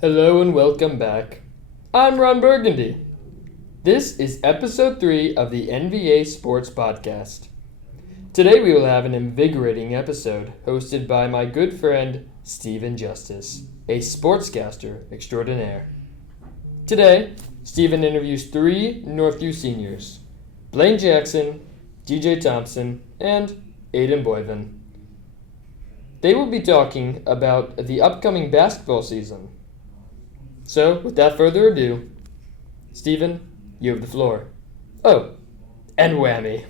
Hello and welcome back. I'm Ron Burgundy. This is episode 3 of the NVA Sports Podcast. Today we will have an invigorating episode hosted by my good friend Steven Justus, a sportscaster extraordinaire. Today, Steven interviews 3 Northview seniors, Blayne Jackson, DJ Thompson, and Aiden Boivin. They will be talking about the upcoming basketball season. So, without further ado, Steven, you have the floor. Oh, and whammy.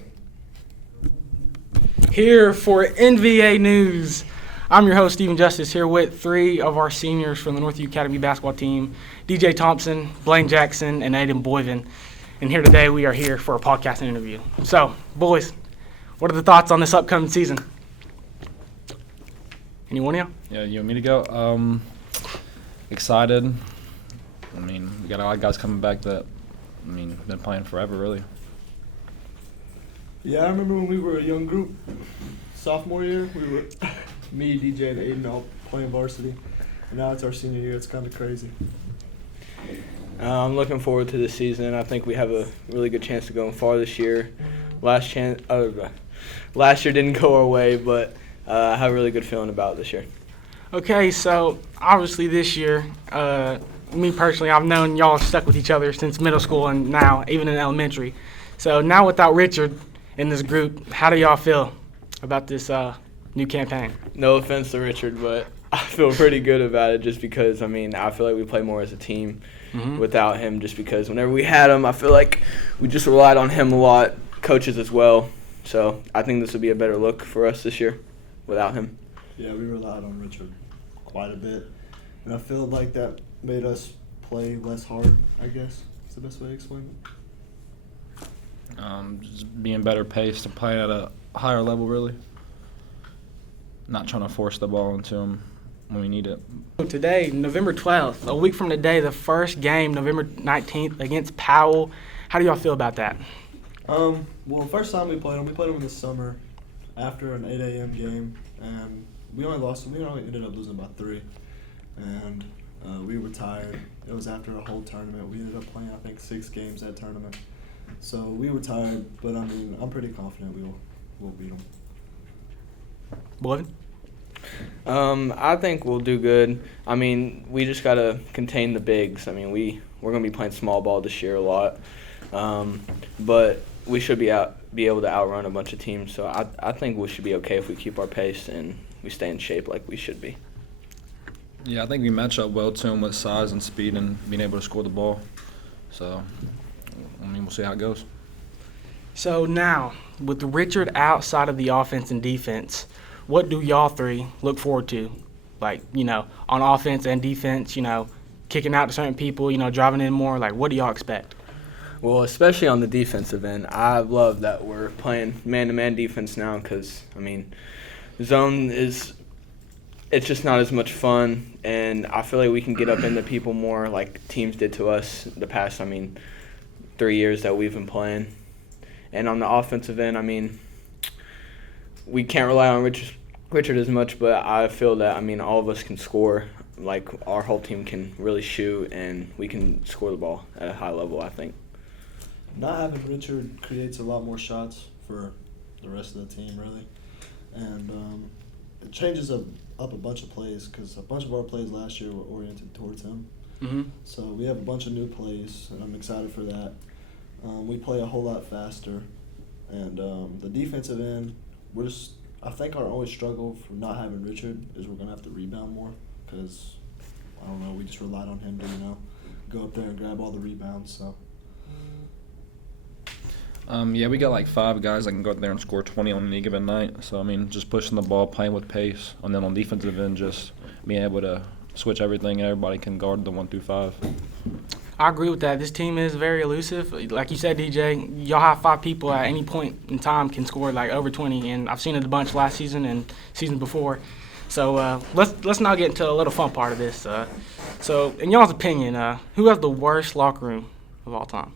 Here for NVA News. I'm your host, Steven Justus, here with 3 of our seniors from the Northview Academy basketball team, DJ Thompson, Blayne Jackson, and Aiden Boivin. And here today we are here for a podcast interview. So, boys, what are the thoughts on this upcoming season? Anyone of you? Yeah, you want me to go? Excited. I mean, we got a lot of guys coming back that, been playing forever, really. Yeah, I remember when we were a young group, sophomore year, we were, me, DJ, and Aiden all playing varsity. And now it's our senior year. It's kind of crazy. I'm looking forward to this season. I think we have a really good chance of going far this year. Last year didn't go our way, but I have a really good feeling about it this year. Okay, so obviously this year, me personally, I've known y'all have stuck with each other since middle school and now, even in elementary. So now without Richard in this group, how do y'all feel about this new campaign? No offense to Richard, but I feel pretty good about it just because, I feel like we play more as a team without him just because whenever we had him, I feel like we just relied on him a lot, coaches as well. So I think this would be a better look for us this year without him. Yeah, we relied on Richard quite a bit. And I feel like that made us play less hard, I guess. Is the best way to explain it. Just being better paced and playing at a higher level, really. Not trying to force the ball into them when we need it. Today, November 12th, a week from today, the first game, November 19th, against Powell. How do y'all feel about that? Well, the first time we played them in the summer after an 8 a.m. game. And we only ended up losing by 3. And we were tired. It was after a whole tournament. We ended up playing, I think, 6 games that tournament. So we were tired, but I'm pretty confident we'll beat them. Boivin? I think we'll do good. We just got to contain the bigs. We're going to be playing small ball this year a lot. But we should be able to outrun a bunch of teams. So I think we should be okay if we keep our pace and we stay in shape like we should be. Yeah, I think we match up well to them with size and speed and being able to score the ball. So, we'll see how it goes. So now, with Richard outside of the offense and defense, what do y'all 3 look forward to? Like, on offense and defense, kicking out to certain people, driving in more. Like, what do y'all expect? Well, especially on the defensive end, I love that we're playing man-to-man defense now because, zone it's just not as much fun, and I feel like we can get up into people more like teams did to us the past, 3 years that we've been playing. And on the offensive end, we can't rely on Richard as much, but I feel that, all of us can score. Like, our whole team can really shoot, and we can score the ball at a high level, I think. Not having Richard creates a lot more shots for the rest of the team, really. And it changes up a bunch of plays because a bunch of our plays last year were oriented towards him. Mm-hmm. So we have a bunch of new plays, and I'm excited for that. We play a whole lot faster. And the defensive end, I think our only struggle for not having Richard is we're going to have to rebound more because, we just relied on him to, go up there and grab all the rebounds. So. Yeah, we got like 5 guys that can go out there and score 20 on any given night. So, just pushing the ball, playing with pace, and then on defensive end, just being able to switch everything and everybody can guard the 1 through 5. I agree with that. This team is very elusive. Like you said, DJ, y'all have 5 people at any point in time can score like over 20, and I've seen it a bunch last season and season before. So let's now get into a little fun part of this. So, in y'all's opinion, who has the worst locker room of all time?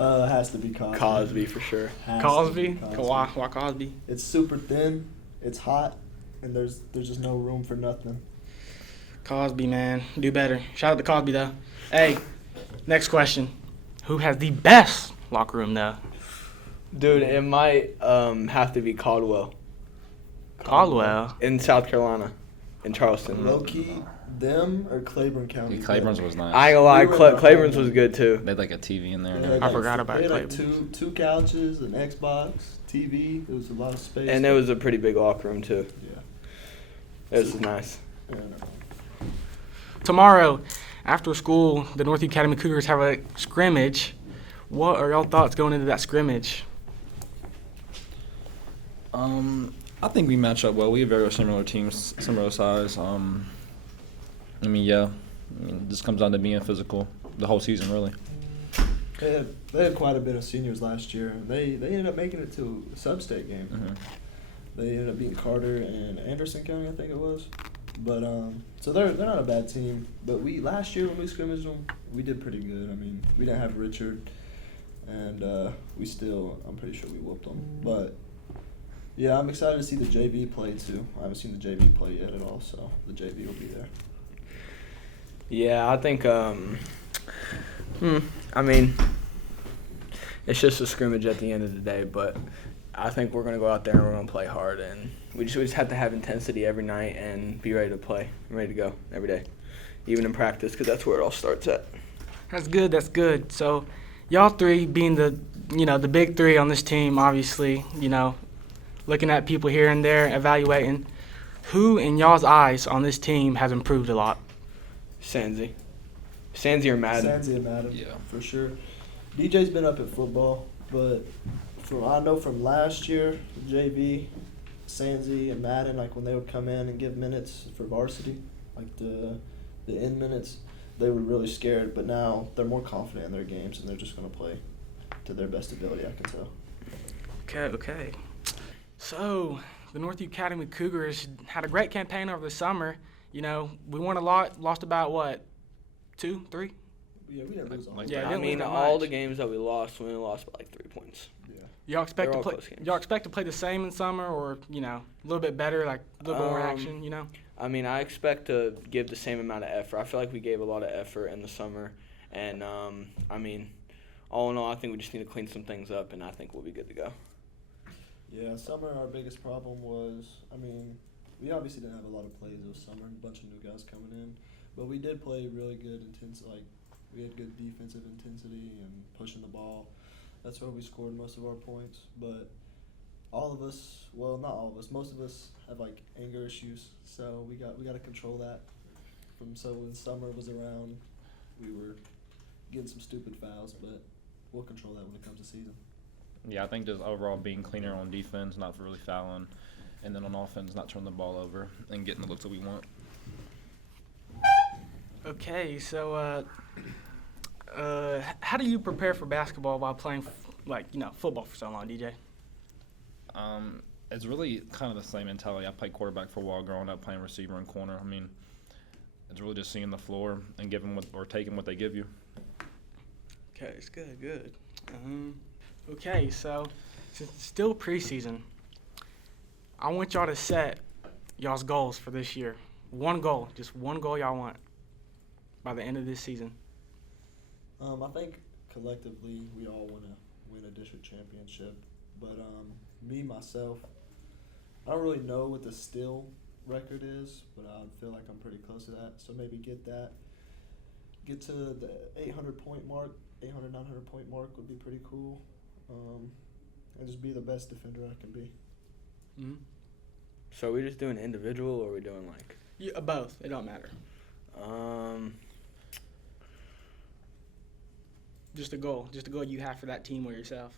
It has to be Cosby. Cosby for sure. Cosby? Why Cosby? It's super thin, it's hot, and there's just no room for nothing. Cosby, man. Do better. Shout out to Cosby, though. Hey, next question. Who has the best locker room, though? Dude, it might have to be Caldwell Caldwell. in South Carolina, in Charleston. Low key, them or Claiborne County. Yeah, Claiborne's was nice. I ain't gonna lie, We were in the Claiborne's home was good too. They had like a TV in there. They had I forgot about They had like Claiborne. two couches, an Xbox, TV. There was a lot of space. And it was a pretty big locker room too. Yeah. It was nice. Yeah. Tomorrow, after school, the Northview Academy Cougars have a scrimmage. What are y'all thoughts going into that scrimmage? I think we match up well. We have very similar teams, similar size. It just comes down to being physical the whole season, really. They had quite a bit of seniors last year, and they ended up making it to a sub-state game. Mm-hmm. They ended up beating Carter and Anderson County, I think it was. But so they're not a bad team. But last year when we scrimmaged them, we did pretty good. I mean, we didn't have Richard, and I'm pretty sure we whooped them. But yeah, I'm excited to see the JV play too. I haven't seen the JV play yet at all, so the JV will be there. Yeah, I think. I mean, it's just a scrimmage at the end of the day, but I think we're gonna go out there and we're gonna play hard, and we just have to have intensity every night and be ready to play, ready to go every day, even in practice, because that's where it all starts at. That's good. That's good. So, y'all three being the big three on this team, obviously, looking at people here and there, evaluating, who in y'all's eyes on this team has improved a lot? Sanzi or Madden? Sansi and Madden, Yeah. for sure. DJ's been up at football, but I know from last year, JV, Sansi and Madden, like when they would come in and give minutes for varsity, like the end minutes, they were really scared. But now they're more confident in their games, and they're just going to play to their best ability, I can tell. Okay. So, the Northview Academy Cougars had a great campaign over the summer. We won a lot, lost about, what, 2, 3? Yeah, we didn't lose all. Like- Yeah, I didn't mean, lose that all much. the games that we lost by like 3 points. Yeah. Y'all expect They're to all play? close games. Y'all expect to play the same in summer, or a little bit better, like a little bit more action? I mean, I expect to give the same amount of effort. I feel like we gave a lot of effort in the summer, and I mean, all in all, I think we just need to clean some things up, and I think we'll be good to go. Yeah, summer, our biggest problem was, we obviously didn't have a lot of plays this summer, a bunch of new guys coming in, but we did play really good we had good defensive intensity and pushing the ball. That's where we scored most of our points, but all of us, well, not all of us, most of us have anger issues, so we got to control that. So when summer was around, we were getting some stupid fouls, but we'll control that when it comes to season. Yeah, I think just overall being cleaner on defense, not really fouling, and then on offense, not turning the ball over and getting the looks that we want. Okay, so how do you prepare for basketball while playing football for so long, DJ? It's really kind of the same mentality. I played quarterback for a while growing up, playing receiver and corner. It's really just seeing the floor and taking what they give you. Okay, it's good. Okay, so since it's still preseason, I want y'all to set y'all's goals for this year. One goal, just one goal y'all want by the end of this season. I think collectively we all want to win a district championship, but myself, I don't really know what the still record is, but I feel like I'm pretty close to that. So maybe get to the 800 point mark, 800, 900 point mark would be pretty cool, and just be the best defender I can be. Mm-hmm. So are we just doing individual, or are we doing Both. It don't matter. Just a goal you have for that team or yourself.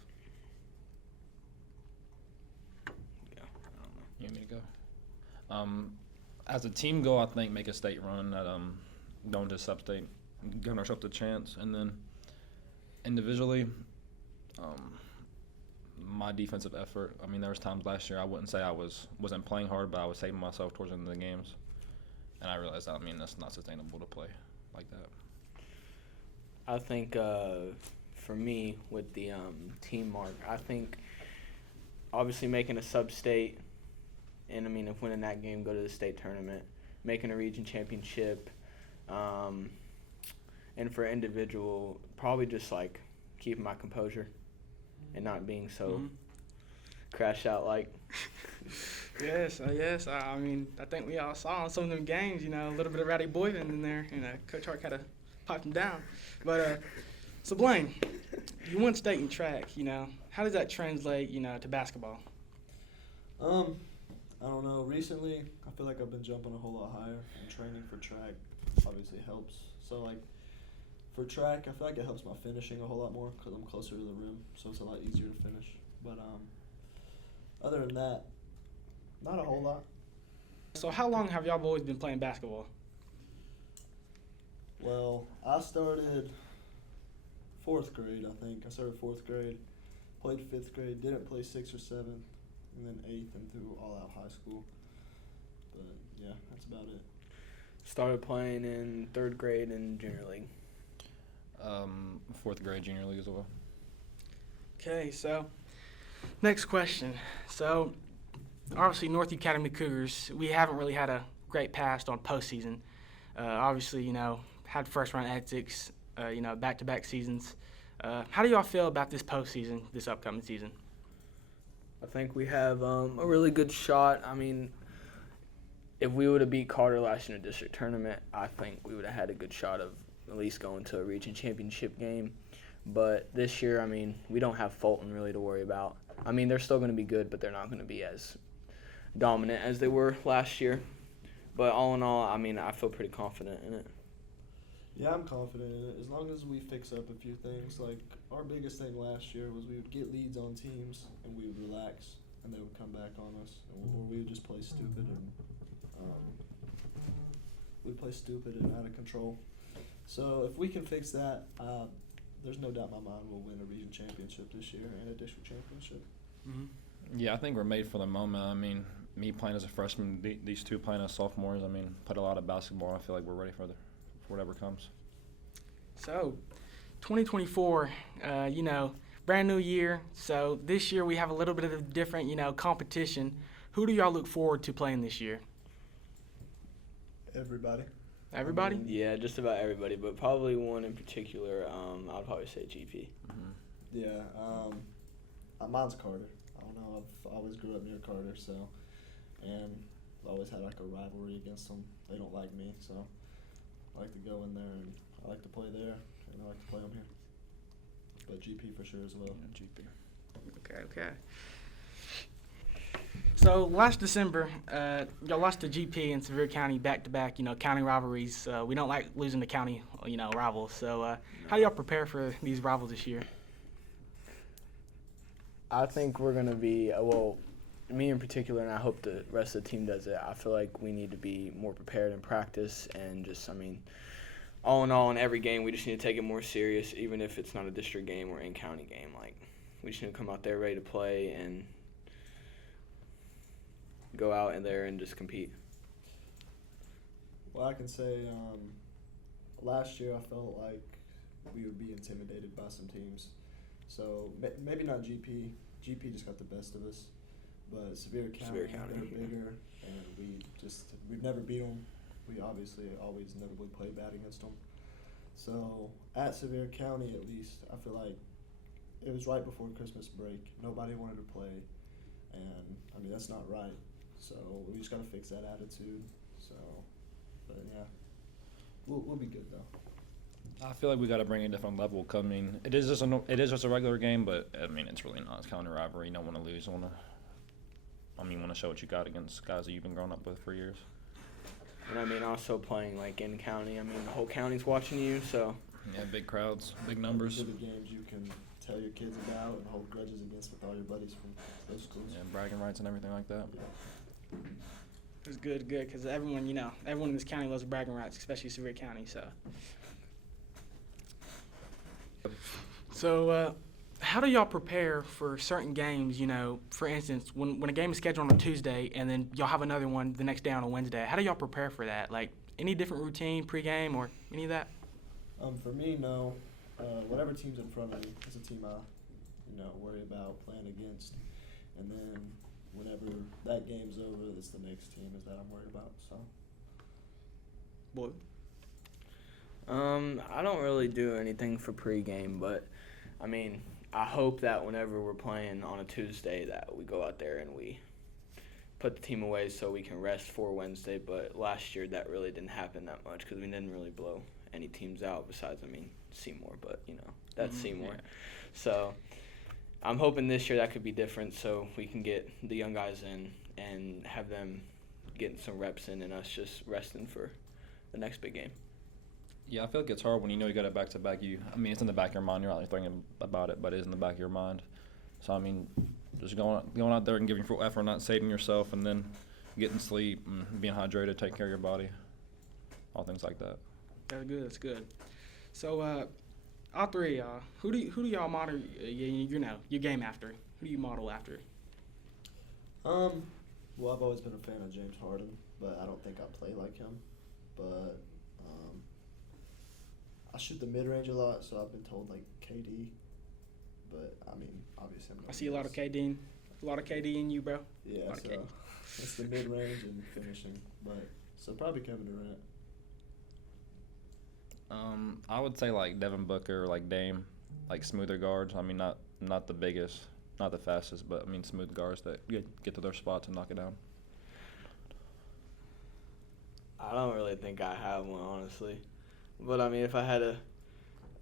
Yeah, I don't know. You want me to go? As a team goal, I think make a state run at going to sub-state, giving ourselves a chance, and then individually, my defensive effort. There was times last year I wouldn't say I wasn't playing hard, but I was saving myself towards the end of the games, and I realized that's not sustainable to play like that. I think for me with the team mark, I think obviously making a sub-state, and if winning that game, go to the state tournament. making a region championship. And for individual, probably just like keeping my composure and not being so crash out like. Yes. I mean, I think we all saw in some of them games, a little bit of Aiden Boivin in there, Coach Hart kind of piped him down. But so Blayne, you won state in track. How does that translate, to basketball? I don't know. Recently, I feel like I've been jumping a whole lot higher, and training for track obviously helps. So, like, for track, I feel like it helps my finishing a whole lot more because I'm closer to the rim, so it's a lot easier to finish. But other than that, not a whole lot. So how long have y'all boys been playing basketball? Well, I started 4th grade, I think. I started 4th grade, played 5th grade, didn't play 6th or 7th, and then 8th and through all-out high school. But, yeah, that's about it. Started playing in 3rd grade in junior league. 4th grade junior league as well. Okay, so next question. So obviously Northview Academy Cougars, we haven't really had a great past on postseason. Obviously, had first-round exits, back-to-back seasons. How do y'all feel about this postseason, this upcoming season? I think we have a really good shot. I mean, if we would have beat Carter last year in a district tournament, I think we would have had a good shot of at least going to a region championship game. But this year, I mean, we don't have Fulton really to worry about. I mean, they're still going to be good, but they're not going to be as dominant as they were last year. But all in all, I mean, I feel pretty confident in it. Yeah, I'm confident in it. As long as we fix up a few things. Like, our biggest thing last year was we would get leads on teams, and we would relax, and they would come back on us. Or we would just play stupid and out of control. So if we can fix that, there's no doubt in my mind we'll win a region championship this year and a district championship. Mm-hmm. Yeah, I think we're made for the moment. I mean, me playing as a freshman, these two playing as sophomores, I mean, played a lot of basketball. I feel like we're ready for whatever comes. So 2024, brand new year. So this year we have a little bit of a different, competition. Who do y'all look forward to playing this year? Everybody. Everybody? Yeah, just about everybody, but probably one in particular, I'd probably say GP. Mm-hmm. Yeah, mine's Carter. I don't know, I've always grew up near Carter, and I've always had like a rivalry against them. They don't like me, so I like to go in there, and I like to play there, and I like to play them here. But GP for sure as well. Yeah, GP. Okay. So last December, y'all lost to GP and Sevier County back-to-back, county rivalries. We don't like losing to county, rivals. So how do y'all prepare for these rivals this year? I think we're going to be, me in particular, and I hope the rest of the team does it, I feel like we need to be more prepared in practice and just, all in all, in every game, we just need to take it more serious, even if it's not a district game or in-county game. Like, we just need to come out there ready to play and go out in there and just compete. Well, I can say last year I felt like we would be intimidated by some teams. So maybe not GP. GP just got the best of us. But Sevier County, they're bigger, and we've never beat them. We obviously always inevitably play bad against them. So at Sevier County, at least, I feel like it was right before Christmas break. Nobody wanted to play, and that's not right. So we just got to fix that attitude. So, but yeah, we'll be good though. I feel like we got to bring a different level. Cause, it is just a regular game, but it's really not. It's kind of a rivalry. You don't want to lose. You want to show what you got against guys that you've been growing up with for years. And also playing like in county. The whole county's watching you, so. Yeah, big crowds, big numbers. Those are the games you can tell your kids about and hold grudges against with all your buddies from those schools. Yeah, bragging rights and everything like that. Yeah. It's good, because everyone in this county loves bragging rights, especially Sevier County, so. So, how do y'all prepare for certain games, for instance, when a game is scheduled on a Tuesday and then y'all have another one the next day on a Wednesday? How do y'all prepare for that? Like, any different routine, pregame, or any of that? For me, no. Whatever team's in front of me is a team I, worry about playing against. And then whenever that game's over, it's the next team is that I'm worried about. So Boy. I don't really do anything for pregame, but I mean, I hope that whenever we're playing on a Tuesday that we go out there and we put the team away so we can rest for Wednesday. But last year that really didn't happen that much because we didn't really blow any teams out besides, Seymour. But, that's Seymour. Yeah. So I'm hoping this year that could be different so we can get the young guys in and have them getting some reps in and us just resting for the next big game. Yeah, I feel like it's hard when you know you got it back-to-back. It's in the back of your mind. You're not really thinking about it, but it is in the back of your mind. So, just going out there and giving full effort, not saving yourself, and then getting sleep and being hydrated, take care of your body, all things like that. That's good. That's good. So, all three of y'all, who do y'all model your game after? Who do you model after? Well, I've always been a fan of James Harden, but I don't think I play like him. But I shoot the mid-range a lot, so I've been told like KD. But obviously I'm not. I see a lot of KD in you, bro. Yeah, so KD. it's the mid-range and finishing. But so probably Kevin Durant. I would say like Devin Booker, like Dame, like smoother guards. Not the biggest, not the fastest, but smooth guards that get to their spots and knock it down. I don't really think I have one, honestly. But, if I had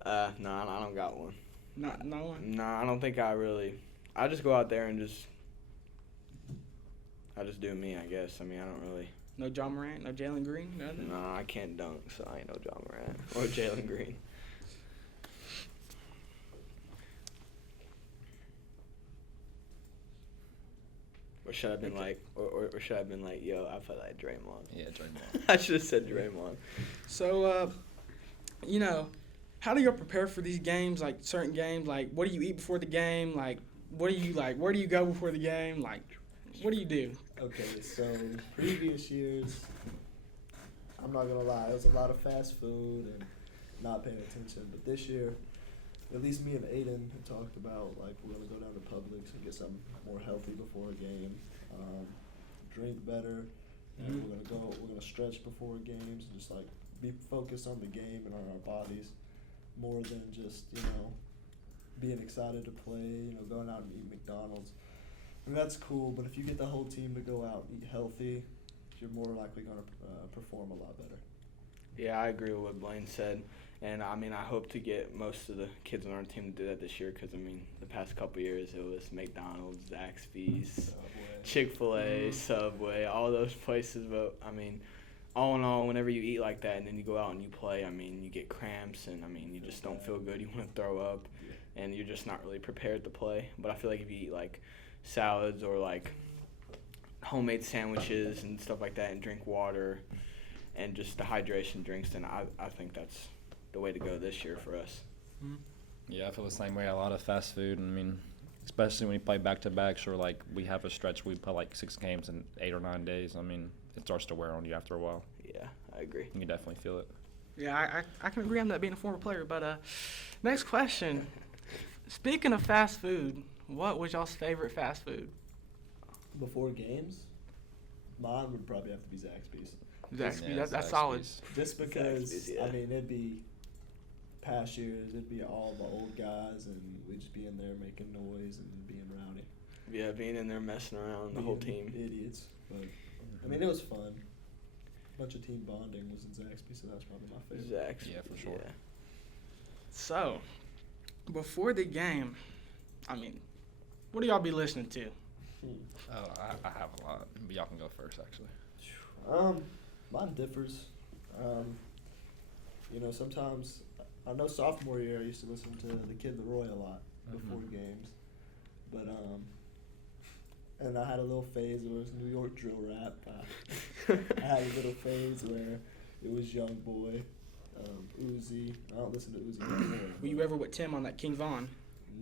no, I don't got one. Not no one. No, I don't think I really. I just go out there and I just do me, I guess. I don't really. No John Morant, no Jalen Green, nothing. No, I can't dunk, so I ain't no John Morant or Jalen Green. Or should I have been or should I have been like, yo, I felt like Draymond. Yeah, Draymond. I should have said Draymond. So, how do you prepare for these games? Like certain games, like what do you eat before the game? Like what do you like? Where do you go before the game? Like what do you do? Okay, so previous years, I'm not gonna lie, it was a lot of fast food and not paying attention. But this year, at least me and Aiden had talked about like we're gonna go down to Publix and get something more healthy before a game, drink better, and we're gonna stretch before games and just like be focused on the game and on our bodies more than just being excited to play. Going out and eat McDonald's. That's cool, but if you get the whole team to go out and eat healthy, you're more likely going to perform a lot better. Yeah, I agree with what Blayne said. And, I hope to get most of the kids on our team to do that this year because, the past couple years it was McDonald's, Zaxby's, Subway. Chick-fil-A, Subway, all those places. But, all in all, whenever you eat like that and then you go out and you play, you get cramps and, you just don't feel good. You want to throw up and you're just not really prepared to play. But I feel like if you eat, like, salads or, like, homemade sandwiches and stuff like that and drink water and just the hydration drinks, then I think that's the way to go this year for us. Yeah, I feel the same way. A lot of fast food, and especially when you play back-to-backs or like we have a stretch where we play like 6 games in 8 or 9 days. It starts to wear on you after a while. Yeah, I agree. You can definitely feel it. Yeah, I can agree on that being a former player. But next question. Speaking of fast food, what was y'all's favorite fast food? Before games, mine would probably have to be Zaxby's. Zaxby's, Yeah, that's solid. Just because, Zaxby's, yeah. it'd be past years, it'd be all the old guys, and we'd just be in there making noise and being rowdy. Yeah, being in there messing around, the whole Being team. Idiots. But, it was fun. Bunch of team bonding was in Zaxby's, so that's probably my favorite. Zaxby's. Yeah, for sure. Yeah. So, before the game, what do y'all be listening to? Oh, I have a lot. But y'all can go first, actually. Mine differs. Sometimes I know sophomore year I used to listen to the Kid Leroy a lot before games, but and I had a little phase where it was New York drill rap. I had a little phase where it was Young Boy, Uzi. I don't listen to Uzi anymore. Were you ever with Tim on that King Von?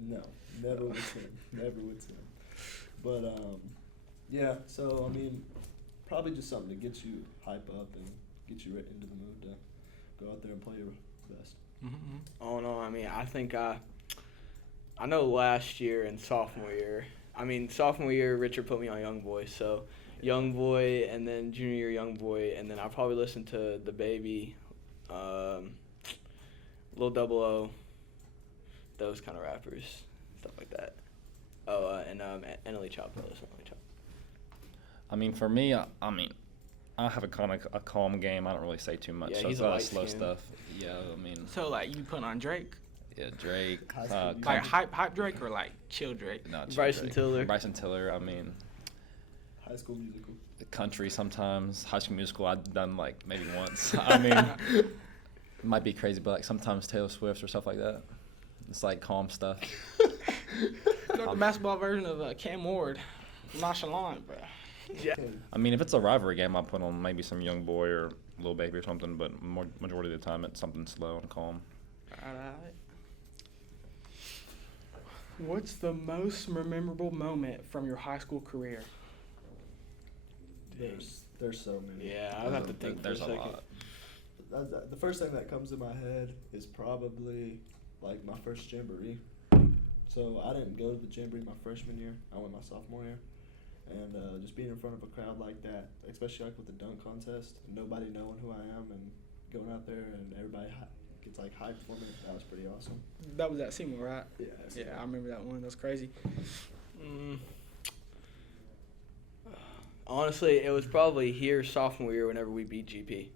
No, never with him. Never with him. But yeah. So probably just something to get you hype up and get you right into the mood to go out there and play your best. Mm-hmm. Oh, no, I think I know last year and sophomore year, Richard put me on Young Boy, so Young Boy, and then junior year Young Boy, and then I probably listened to The Baby, Lil Double O, those kind of rappers, stuff like that. Oh, and Emily Chop. I mean, for me, I have a kind of a calm game. I don't really say too much. Yeah, so he's it's a lot a of slow light skin. stuff. Yeah, I mean, So like you put on Drake, yeah, Drake, High School Musical. like hype Drake or like chill Drake? not Bryson Drake. Tiller. Bryson Tiller. I mean, High School Musical. the country sometimes. High School Musical, I've done like maybe once. I mean, it might be crazy, but like sometimes Taylor Swift or stuff like that. It's like calm stuff. The basketball version of Cam Ward, nonchalant, bro. Yeah. I mean, if it's a rivalry game, I'll put on maybe some Young Boy or Lil Baby or something, but majority of the time it's something slow and calm. Alright. What's the most memorable moment from your high school career? There's so many. Yeah, I'd have to think There's for a a second. lot. The first thing that comes to my head is probably like my first jamboree. So I didn't go to the jamboree my freshman year. I went my sophomore year, and just being in front of a crowd like that, especially like with the dunk contest, and nobody knowing who I am, and going out there and everybody gets like hyped for me. That was pretty awesome. That was at Seymour, right? Yeah. Yeah, I remember that one. That was crazy. Honestly, it was probably here sophomore year whenever we beat GP.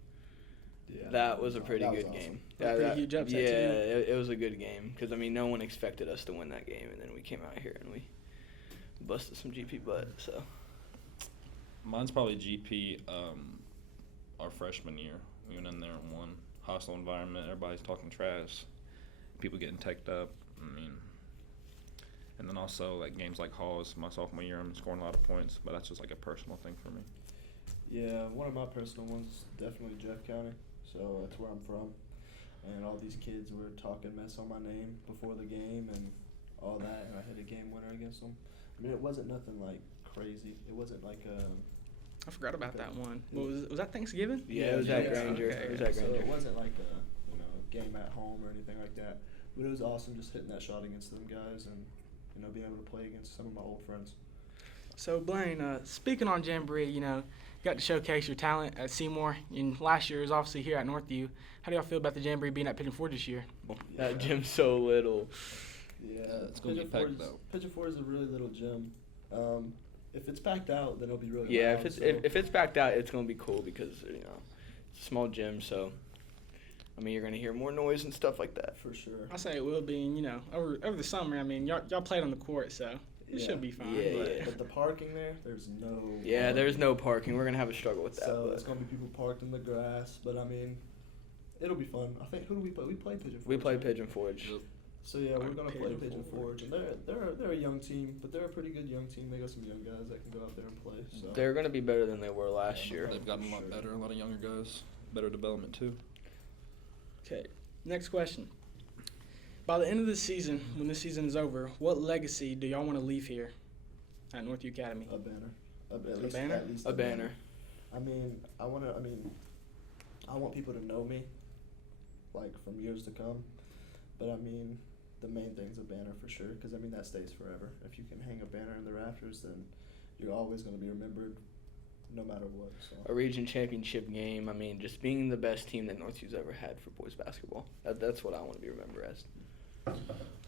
Yeah. That was a pretty That was good awesome. game. A pretty huge upset, yeah, too. it was a good game because I mean no one expected us to win that game, and then we came out here and we busted some GP butt. So Mine's probably GP our freshman year. We went in there and won. Hostile environment, everybody's talking trash, people getting teched up. I mean, and then also like games like Halls, my sophomore year, I'm scoring a lot of points, but that's just like a personal thing for me. Yeah, one of my personal ones is definitely Jeff County. So that's where I'm from. And all these kids were talking mess on my name before the game and all that, and I hit a game winner against them. I mean, it wasn't nothing like crazy. It wasn't like I forgot about that one. What was that Thanksgiving? yeah, it was at Granger. okay. It was at So Granger. it wasn't like a game at home or anything like that. But it was awesome just hitting that shot against them guys and being able to play against some of my old friends. So Blayne, speaking on Jamboree, you got to showcase your talent at Seymour. And last year was obviously here at Northview. How do y'all feel about the Jamboree being at Pigeon Forge this year? That gym's so little. Yeah, it's gonna be packed though. Pigeon Forge is a really little gym. If it's packed out, then it'll be really Yeah, loud. if it's backed out, it's gonna be cool because it's a small gym, so I mean you're gonna hear more noise and stuff like that. For sure. I say it will be, and over the summer, I mean, y'all played on the court, so it should be fine. Yeah, but yeah. But the parking there's no. Yeah, there's no parking. We're gonna have a struggle with that. So but it's gonna be people parked in the grass, but I mean, it'll be fun. I think who do we play? We played Pigeon Forge. we played right? Pigeon Forge. So yeah, we're gonna play Pigeon Pigeon Forge. Forge, and they're a young team, but they're a pretty good young team. They got some young guys that can go out there and play. So They're gonna be better than they were last year. They've gotten a lot better, a lot of younger guys, better development too. Okay, next question. By the end of the season, when this season is over, what legacy do y'all want to leave here at Northview Academy? a banner, at banner? least A banner. I mean, I want people to know me, like from years to come. But I mean, the main thing's a banner for sure, because I mean that stays forever. If you can hang a banner in the rafters, then you're always going to be remembered, no matter what. So. A region championship game. I mean, just being the best team that Northview's ever had for boys basketball. That's what I want to be remembered as.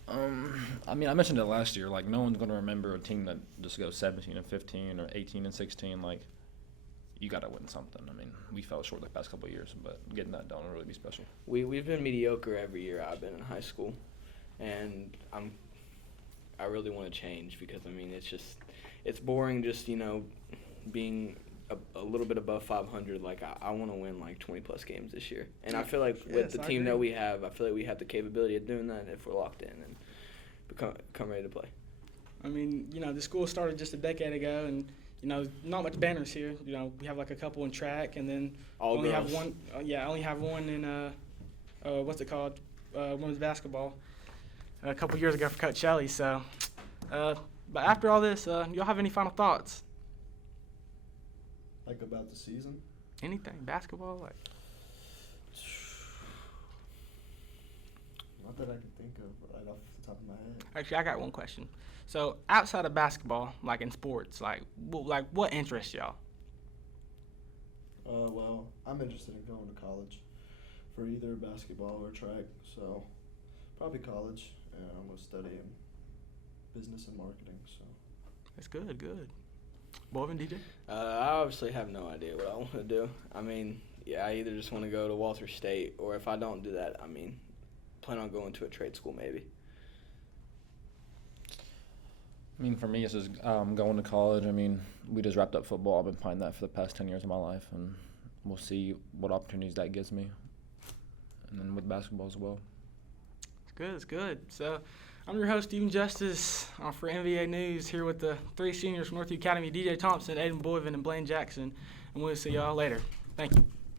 I mean, I mentioned it last year. Like, no one's going to remember a team that just goes 17-15 or 18-16. Like, you got to win something. I mean, we fell short the past couple of years, but getting that done will really be special. We've been mediocre every year I've been in high school, and I really want to change because I mean it's boring just being a little bit above 500. Like I want to win like 20+ games this year, and I feel like with Yes, the I team that agree. we have, I feel like we have the capability of doing that if we're locked in and come ready to play. I mean, the school started just a decade ago, and not much banners here. We have like a couple in track, and then All only girls. have one. Only have one in what's it called? Women's basketball. A couple years ago for Coach Shelley. So, but after all this, y'all have any final thoughts? Like about the season? Anything basketball? Like Not that I can think of right off the top of my head. Actually, I got one question. So, outside of basketball, like in sports, what interests y'all? Well, I'm interested in going to college for either basketball or track, so probably college. And I'm going to study in business and marketing. So That's good, good. Boivin, DJ? I obviously have no idea what I want to do. I mean, yeah, I either just want to go to Walter State, or if I don't do that, I mean, plan on going to a trade school maybe. I mean, for me, it's just going to college. I mean, we just wrapped up football. I've been playing that for the past 10 years of my life, and we'll see what opportunities that gives me. And then with basketball as well. It's good, it's good. So, I'm your host, Steven Justus, for NVA News, here with the three seniors from Northview Academy, DJ Thompson, Aiden Boivin, and Blayne Jackson. And we'll see y'all later. Thank you.